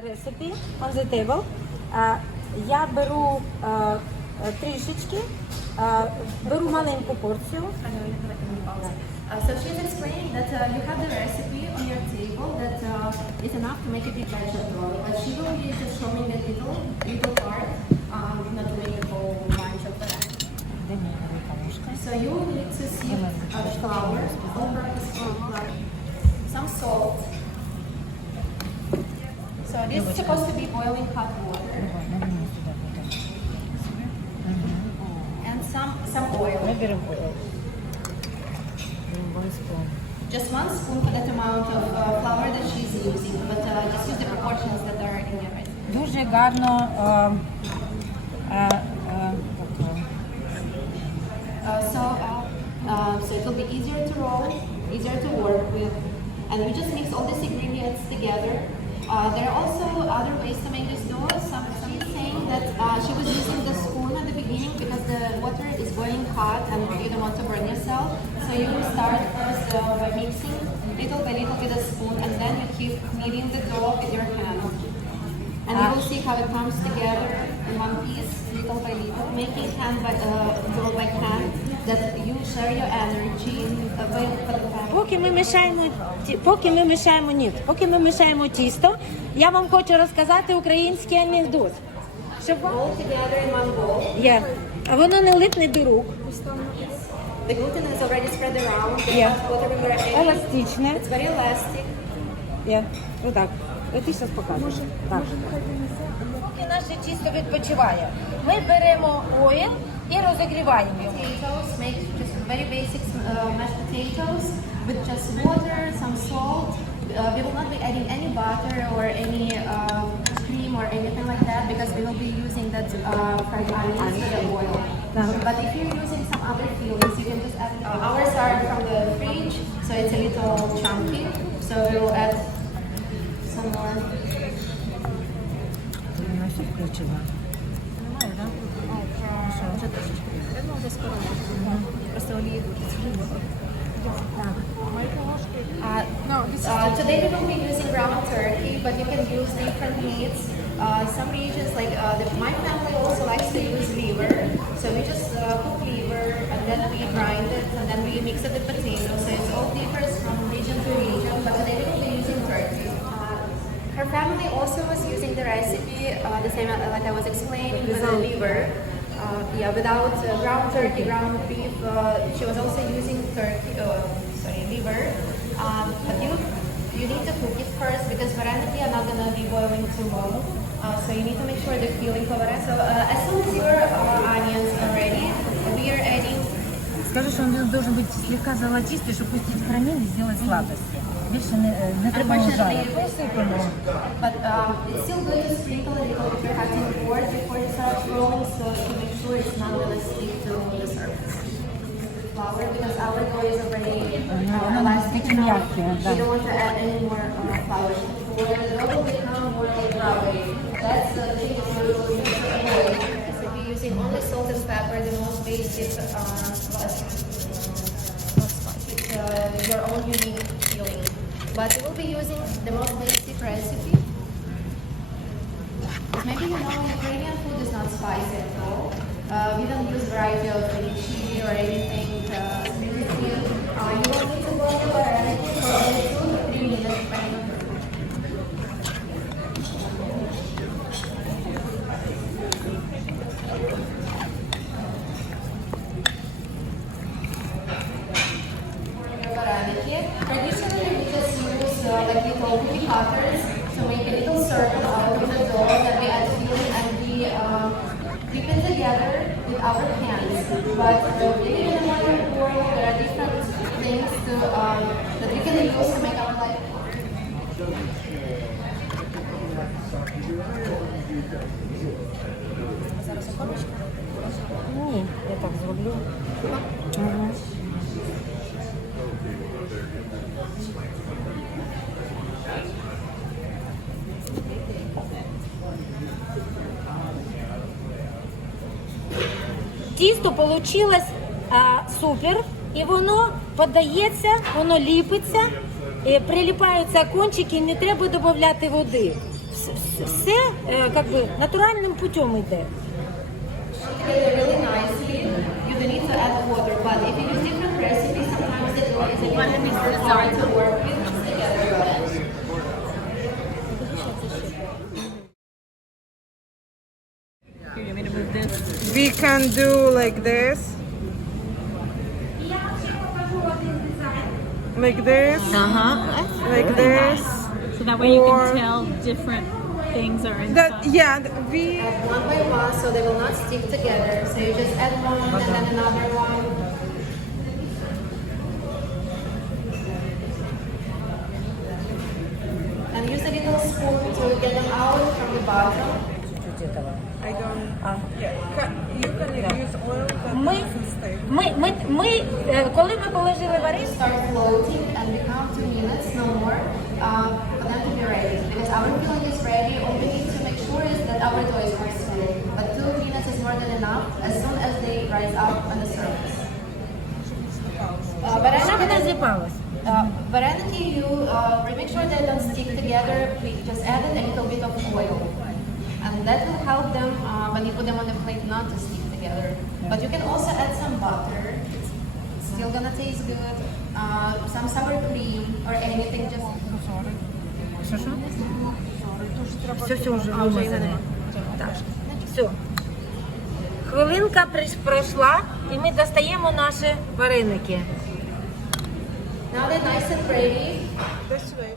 Recipe on the table. Я беру трішечки, беру маленьку порцію. So she's explaining that you have the recipe on your table that is enough to make a big batch of dough. But she will be just showing the little part, not to make the whole bunch of that. So you will need to sift flour, all-purpose flour, some salt. So this is supposed to be boiling hot water. And some oil. Just 1 spoon for that amount of flour that she's using, but just use the proportions that are in your recipe. Дуже гарно. So it will be easier to roll, easier to work with, and we just mix all these ingredients together. There are also other ways to make this dough. Some is saying that she was using the spoon at the beginning because the water is boiling hot and you don't want to burn yourself. So you start first by mixing little by little with a spoon, and then you keep kneading the dough with your hand. And you will see how it comes together in one piece, little by little, making dough by hand, that you share your energy for the time. Поки ми мішаємо тісто, я вам хочу розказати український анекдот. All together in one bowl. Є. А воно не липне до рук. The gluten is already spread around. Yeah. Elastичне. Еластичне. It's very elastic. Є. Отак. Ти зараз покажеш. Так. Поки наше тісто відпочиває, ми беремо оїл і розігріваємо його. Potatoes, make just very basic mashed potatoes with just water, some salt. We will not be adding any butter or any cream or anything like that because we will be using that fried onions with the oil. But if you're using some other fillings, you can just add. Ours are from the fridge, so it's a little chunky. So we will add some more. Today we will be using ground turkey, but you can use different meats. Some regions, like my family also likes to use liver. So we just cook liver and then we grind it and then we mix it with potatoes. So it all differs from region to region, but today we will be using turkey. Her family also was using the recipe, the same like I was explaining, with the liver. Without ground turkey, ground beef, she was also using liver. But you need to cook it first because Varenyky are not gonna be boiling too long. So you need to make sure the filling for it. So as soon as your onions are ready, we are adding. Скажи, що він должен бути слегка золотистий, щоб пустити карамель і зробити сладость. Більше не треба жарити. But it's still good to sprinkle a little bit of cutting board before you start rolling, so to make sure it's not going to stick to the surface. Flour, because our dough is already elastic enough. You don't want to add any more flour. The dough will become more like rubbery. That's the thing you will use anyway. So if you're using only salt and pepper, the most basic it's your own unique feeling. But we will be using the most basic recipe. Maybe you know Ukrainian food is not spicy at all. We don't use variety of any chili or anything. You will need to boil the Varenyky for only 2 to 3 minutes. Traditionally, we just use like little cookie cutters to make a little circle out of the dough that we add filling and we dip it together with our hands. But living in a modern world, there are different things that we can use to make our life. Ні, я так зроблю. Тісто вийшло супер, і воно подається, воно ліпиться, приліпаються кончики, не треба додати води. все как бы натуральним путем йде. Together really nicely. You don't need to add water, but if you use different recipes, sometimes the dough is a little hard to work with together. Here, you want me to move this? We can do like this. Like this. Like this. So that way you Or- can tell different things are inside. That yeah, we One by one, so they will not stick together. So you just add one and then another one. And use a little spoon to get them out from the bottom. I don't. Yeah, you can use oil, but Ми, it doesn't stay. коли ми положили варити, Start floating and become 2 minutes, no more, for them to be ready. Because our filling is ready, all we need to make sure is that our dough is more smooth. But 2 minutes is more than enough as soon as they rise up on the surface. щоб не зліпалось. Varenyky, you make sure they don't stick together. We just added a little bit of oil, and that will help them when you put them on the plate not to stick together. But you can also add some butter. It's still gonna taste good. Some sour cream or anything. Just Все вже вимазане. Так, все. Хвилинка пройшла, і ми достаємо наші вареники. now they're nice and ready. This way.